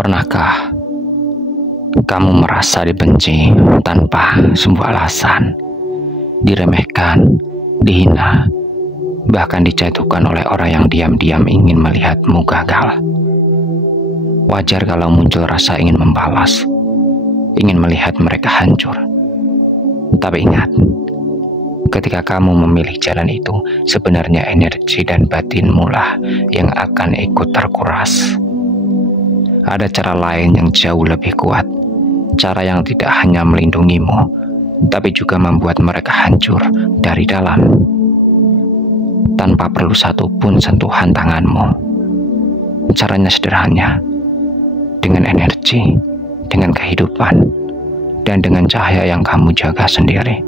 Pernahkah kamu merasa dibenci tanpa sebuah alasan, diremehkan, dihina, bahkan dijatuhkan oleh orang yang diam-diam ingin melihatmu gagal? Wajar kalau muncul rasa ingin membalas, ingin melihat mereka hancur. Tapi ingat, ketika kamu memilih jalan itu, sebenarnya energi dan batinmu lah yang akan ikut terkuras. Ada cara lain yang jauh lebih kuat, cara yang tidak hanya melindungimu, tapi juga membuat mereka hancur dari dalam, tanpa perlu satupun sentuhan tanganmu. Caranya sederhana, dengan energi, dengan kehidupan, dan dengan cahaya yang kamu jaga sendiri.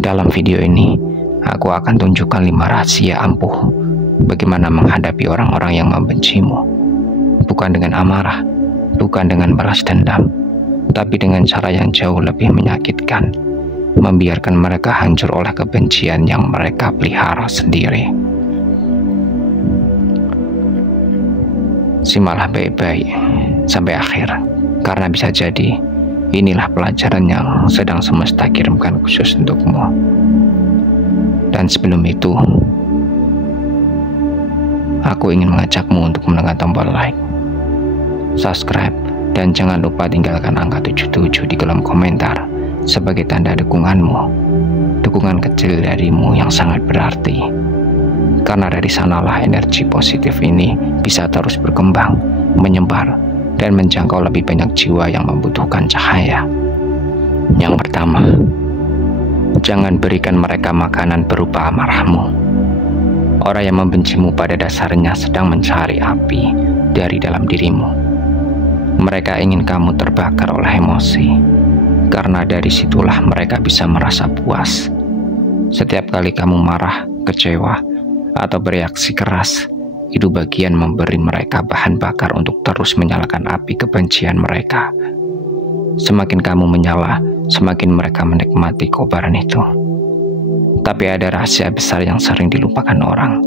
Dalam video ini, aku akan tunjukkan 5 rahasia ampuh bagaimana menghadapi orang-orang yang membencimu. Bukan dengan amarah, bukan dengan balas dendam, tapi dengan cara yang jauh lebih menyakitkan, membiarkan mereka hancur oleh kebencian yang mereka pelihara sendiri. Simaklah baik-baik sampai akhir, karena bisa jadi inilah pelajaran yang sedang semesta kirimkan khusus untukmu. Dan sebelum itu, aku ingin mengajakmu untuk menekan tombol like, subscribe, dan jangan lupa tinggalkan angka 77 di kolom komentar sebagai tanda dukunganmu. Dukungan kecil darimu yang sangat berarti, karena dari sanalah energi positif ini bisa terus berkembang, menyebar, dan menjangkau lebih banyak jiwa yang membutuhkan cahaya. Yang pertama, jangan berikan mereka makanan berupa amarahmu. Orang yang membencimu pada dasarnya sedang mencari api dari dalam dirimu. Mereka ingin kamu terbakar oleh emosi, karena dari situlah mereka bisa merasa puas. Setiap kali kamu marah, kecewa, atau bereaksi keras, itu bagian memberi mereka bahan bakar untuk terus menyalakan api kebencian mereka. Semakin kamu menyala, semakin mereka menikmati kobaran itu. Tapi ada rahasia besar yang sering dilupakan orang.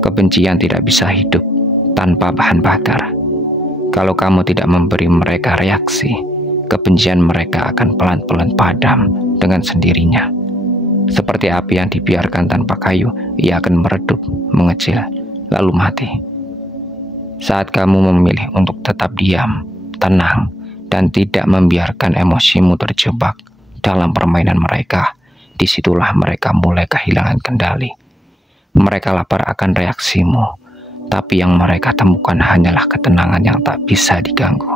Kebencian tidak bisa hidup tanpa bahan bakar. Kalau kamu tidak memberi mereka reaksi, kebencian mereka akan pelan-pelan padam dengan sendirinya. Seperti api yang dibiarkan tanpa kayu, ia akan meredup, mengecil, lalu mati. Saat kamu memilih untuk tetap diam, tenang, dan tidak membiarkan emosimu terjebak dalam permainan mereka, disitulah mereka mulai kehilangan kendali. Mereka lapar akan reaksimu, tapi yang mereka temukan hanyalah ketenangan yang tak bisa diganggu.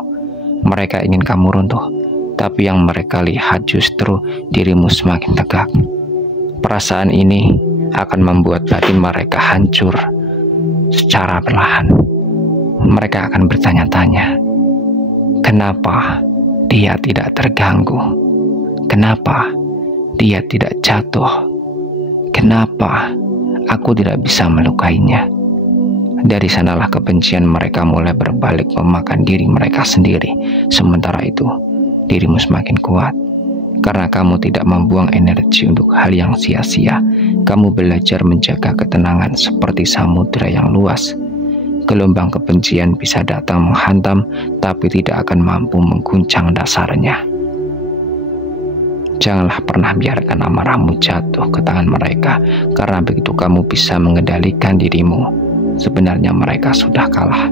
Mereka ingin kamu runtuh, tapi yang mereka lihat justru dirimu semakin tegak. Perasaan ini akan membuat batin mereka hancur secara perlahan. Mereka akan bertanya-tanya, kenapa dia tidak terganggu? Kenapa dia tidak jatuh? Kenapa aku tidak bisa melukainya? Dari sanalah kebencian mereka mulai berbalik memakan diri mereka sendiri. Sementara itu, dirimu semakin kuat. Karena kamu tidak membuang energi untuk hal yang sia-sia. Kamu belajar menjaga ketenangan seperti samudera yang luas. Gelombang kebencian bisa datang menghantam, tapi tidak akan mampu mengguncang dasarnya. Janganlah pernah biarkan amarahmu jatuh ke tangan mereka, karena begitu kamu bisa mengendalikan dirimu, sebenarnya mereka sudah kalah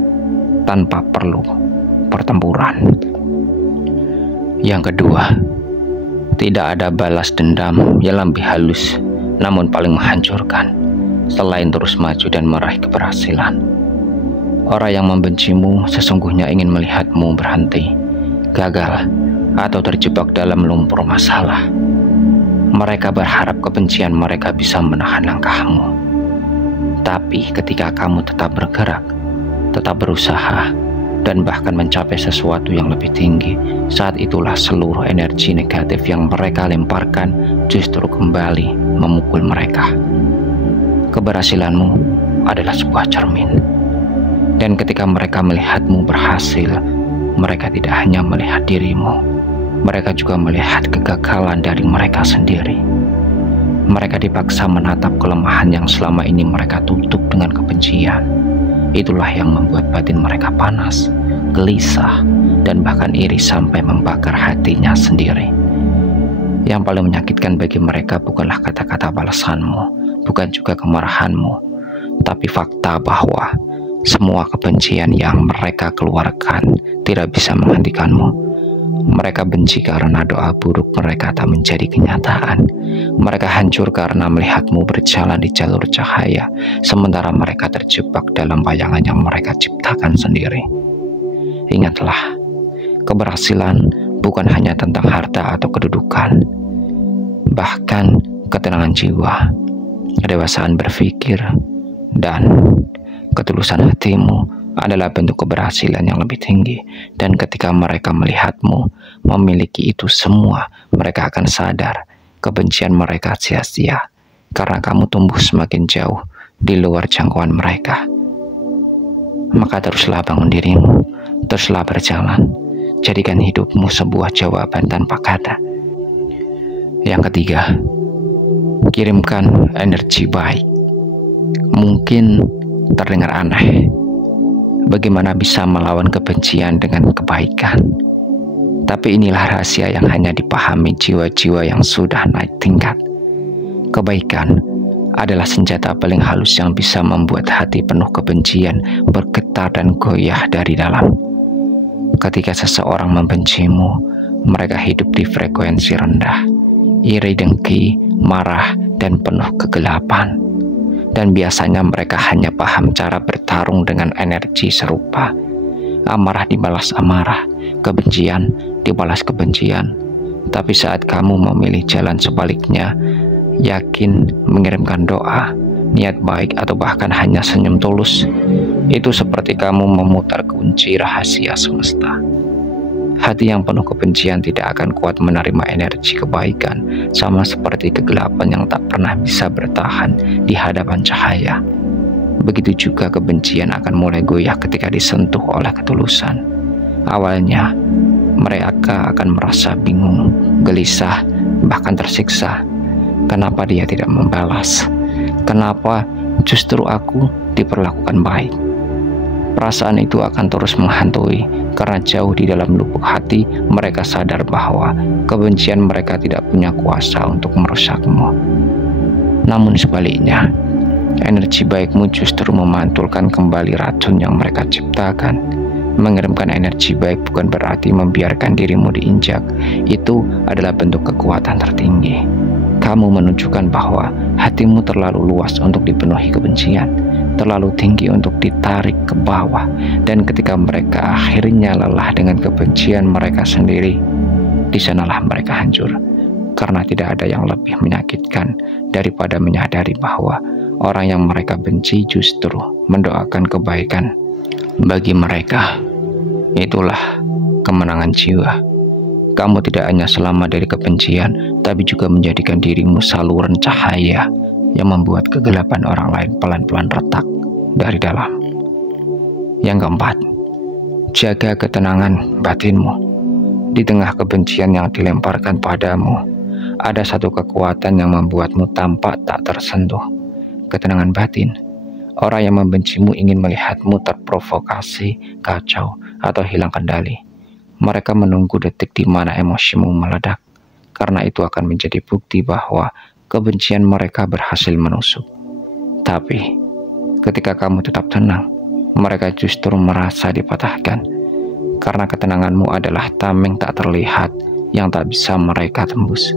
tanpa perlu pertempuran. Yang kedua, tidak ada balas dendam yang lebih halus namun paling menghancurkan selain terus maju dan meraih keberhasilan. Orang yang membencimu sesungguhnya ingin melihatmu berhenti, gagal, atau terjebak dalam lumpur masalah. Mereka berharap kebencian mereka bisa menahan langkahmu. Tapi ketika kamu tetap bergerak, tetap berusaha, dan bahkan mencapai sesuatu yang lebih tinggi, saat itulah seluruh energi negatif yang mereka lemparkan justru kembali memukul mereka. Keberhasilanmu adalah sebuah cermin. Dan ketika mereka melihatmu berhasil, mereka tidak hanya melihat dirimu, mereka juga melihat kegagalan dari mereka sendiri. Mereka dipaksa menatap kelemahan yang selama ini mereka tutup dengan kebencian. Itulah yang membuat batin mereka panas, gelisah, dan bahkan iri sampai membakar hatinya sendiri. Yang paling menyakitkan bagi mereka bukanlah kata-kata balasanmu, bukan juga kemarahanmu, tapi fakta bahwa semua kebencian yang mereka keluarkan tidak bisa menghentikanmu. Mereka benci karena doa buruk mereka tak menjadi kenyataan. Mereka hancur karena melihatmu berjalan di jalur cahaya, sementara mereka terjebak dalam bayangan yang mereka ciptakan sendiri. Ingatlah, keberhasilan bukan hanya tentang harta atau kedudukan, bahkan ketenangan jiwa, kedewasaan berpikir, dan ketulusan hatimu adalah bentuk keberhasilan yang lebih tinggi. Dan ketika mereka melihatmu memiliki itu semua, mereka akan sadar kebencian mereka sia-sia karena kamu tumbuh semakin jauh di luar jangkauan mereka. Maka teruslah bangun dirimu, teruslah berjalan, jadikan hidupmu sebuah jawaban tanpa kata. Yang ketiga, kirimkan energi baik. Mungkin terdengar aneh, bagaimana bisa melawan kebencian dengan kebaikan? Tapi inilah rahasia yang hanya dipahami jiwa-jiwa yang sudah naik tingkat. Kebaikan adalah senjata paling halus yang bisa membuat hati penuh kebencian bergetar dan goyah dari dalam. Ketika seseorang membencimu, mereka hidup di frekuensi rendah, iri, dengki, marah, dan penuh kegelapan. Dan biasanya mereka hanya paham cara bertarung dengan energi serupa. Amarah dibalas amarah, kebencian dibalas kebencian. Tapi saat kamu memilih jalan sebaliknya, yakin, mengirimkan doa, niat baik, atau bahkan hanya senyum tulus, itu seperti kamu memutar kunci rahasia semesta. Hati yang penuh kebencian tidak akan kuat menerima energi kebaikan, sama seperti kegelapan yang tak pernah bisa bertahan di hadapan cahaya. Begitu juga kebencian akan mulai goyah ketika disentuh oleh ketulusan. Awalnya, mereka akan merasa bingung, gelisah, bahkan tersiksa. Kenapa dia tidak membalas? Kenapa justru aku diperlakukan baik? Perasaan itu akan terus menghantui, karena jauh di dalam lubuk hati mereka sadar bahwa kebencian mereka tidak punya kuasa untuk merusakmu. Namun sebaliknya, energi baikmu justru memantulkan kembali racun yang mereka ciptakan. Mengirimkan energi baik bukan berarti membiarkan dirimu diinjak. Itu adalah bentuk kekuatan tertinggi. Kamu menunjukkan bahwa hatimu terlalu luas untuk dipenuhi kebencian, terlalu tinggi untuk ditarik ke bawah. Dan ketika mereka akhirnya lelah dengan kebencian mereka sendiri, di sanalah mereka hancur. Karena tidak ada yang lebih menyakitkan daripada menyadari bahwa orang yang mereka benci justru mendoakan kebaikan bagi mereka. Itulah kemenangan jiwa. Kamu tidak hanya selamat dari kebencian, tapi juga menjadikan dirimu saluran cahaya yang membuat kegelapan orang lain pelan-pelan retak dari dalam. Yang keempat, jaga ketenangan batinmu. Di tengah kebencian yang dilemparkan padamu, ada satu kekuatan yang membuatmu tampak tak tersentuh. Ketenangan batin. Orang yang membencimu ingin melihatmu terprovokasi, kacau, atau hilang kendali. Mereka menunggu detik di mana emosimu meledak, karena itu akan menjadi bukti bahwa kebencian mereka berhasil menusuk. Tapi, ketika kamu tetap tenang, mereka justru merasa dipatahkan, karena ketenanganmu adalah tameng tak terlihat yang tak bisa mereka tembus.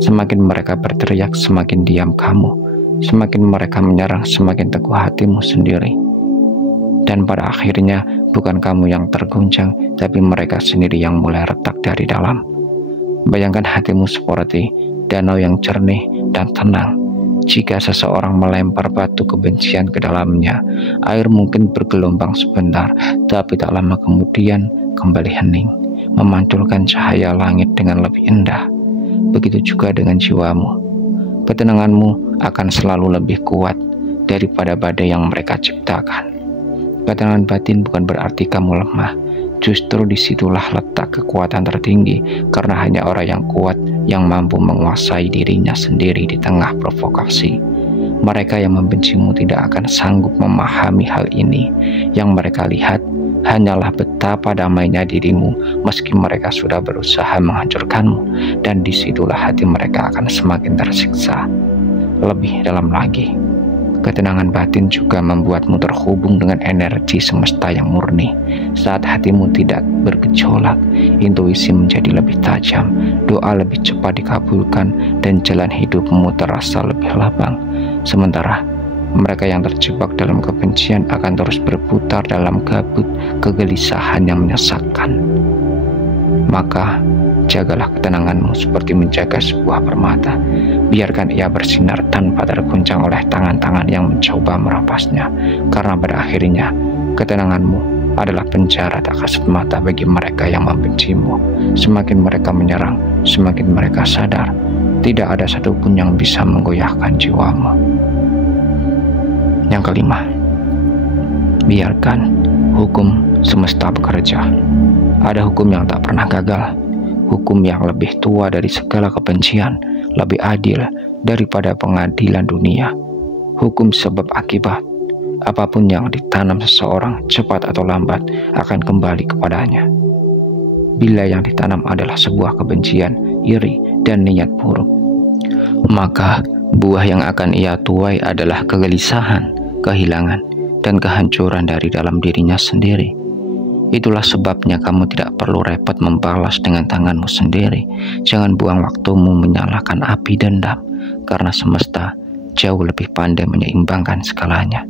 Semakin mereka berteriak, semakin diam kamu. Semakin mereka menyerang, semakin teguh hatimu sendiri. Dan pada akhirnya bukan kamu yang terguncang, tapi mereka sendiri yang mulai retak dari dalam. Bayangkan hatimu seperti danau yang jernih dan tenang. Jika seseorang melempar batu kebencian ke dalamnya, air mungkin bergelombang sebentar, tapi tak lama kemudian kembali hening, memantulkan cahaya langit dengan lebih indah. Begitu juga dengan jiwamu. Ketenanganmu akan selalu lebih kuat daripada badai yang mereka ciptakan. Ketenangan batin bukan berarti kamu lemah. Justru disitulah letak kekuatan tertinggi, karena hanya orang yang kuat yang mampu menguasai dirinya sendiri di tengah provokasi. Mereka yang membencimu tidak akan sanggup memahami hal ini. Yang mereka lihat hanyalah betapa damainya dirimu meski mereka sudah berusaha menghancurkanmu, dan disitulah hati mereka akan semakin tersiksa. Lebih dalam lagi, ketenangan batin juga membuatmu terhubung dengan energi semesta yang murni. Saat hatimu tidak bergejolak, intuisi menjadi lebih tajam, doa lebih cepat dikabulkan, dan jalan hidupmu terasa lebih lapang. Sementara mereka yang terjebak dalam kebencian akan terus berputar dalam kabut kegelisahan yang menyesakkan. Maka jagalah ketenanganmu seperti menjaga sebuah permata. Biarkan ia bersinar tanpa terguncang oleh tangan-tangan yang mencoba merapasnya, karena pada akhirnya ketenanganmu adalah penjara tak kasat mata bagi mereka yang membencimu. Semakin mereka menyerang, semakin mereka sadar tidak ada satupun yang bisa menggoyahkan jiwamu. Yang kelima, biarkan hukum semesta bekerja. Ada hukum yang tak pernah gagal, hukum yang lebih tua dari segala kebencian, lebih adil daripada pengadilan dunia. Hukum sebab akibat. Apapun yang ditanam seseorang, cepat atau lambat akan kembali kepadanya. Bila yang ditanam adalah sebuah kebencian, iri, dan niat buruk, maka buah yang akan ia tuai adalah kegelisahan, kehilangan, dan kehancuran dari dalam dirinya sendiri. Itulah sebabnya kamu tidak perlu repot membalas dengan tanganmu sendiri. Jangan buang waktumu menyalakan api dendam, karena semesta jauh lebih pandai menyeimbangkan segalanya.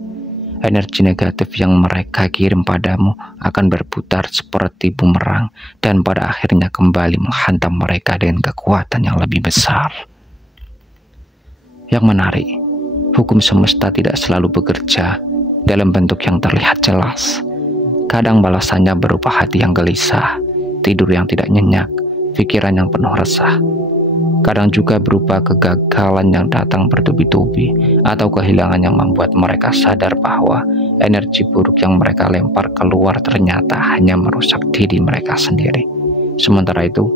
Energi negatif yang mereka kirim padamu akan berputar seperti bumerang, dan pada akhirnya kembali menghantam mereka dengan kekuatan yang lebih besar. Yang menarik, hukum semesta tidak selalu bekerja dalam bentuk yang terlihat jelas. Kadang balasannya berupa hati yang gelisah, tidur yang tidak nyenyak, pikiran yang penuh resah. Kadang juga berupa kegagalan yang datang bertubi-tubi, atau kehilangan yang membuat mereka sadar bahwa energi buruk yang mereka lempar keluar ternyata hanya merusak diri mereka sendiri. Sementara itu,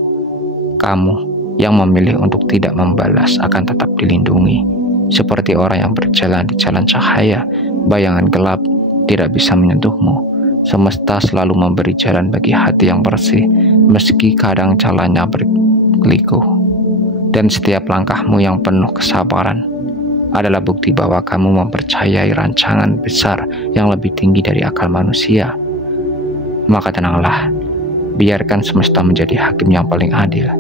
kamu yang memilih untuk tidak membalas akan tetap dilindungi. Seperti orang yang berjalan di jalan cahaya, bayangan gelap tidak bisa menyentuhmu. Semesta selalu memberi jalan bagi hati yang bersih, meski kadang jalannya berliku. Dan setiap langkahmu yang penuh kesabaran adalah bukti bahwa kamu mempercayai rancangan besar yang lebih tinggi dari akal manusia. Maka tenanglah, biarkan semesta menjadi hakim yang paling adil.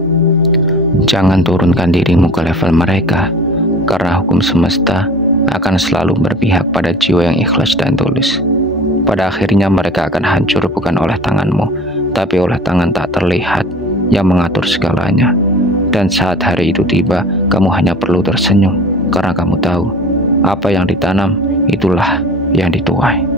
Jangan turunkan dirimu ke level mereka, karena hukum semesta akan selalu berpihak pada jiwa yang ikhlas dan tulus. Pada akhirnya mereka akan hancur bukan oleh tanganmu, tapi oleh tangan tak terlihat yang mengatur segalanya. Dan saat hari itu tiba, kamu hanya perlu tersenyum, karena kamu tahu apa yang ditanam itulah yang dituai.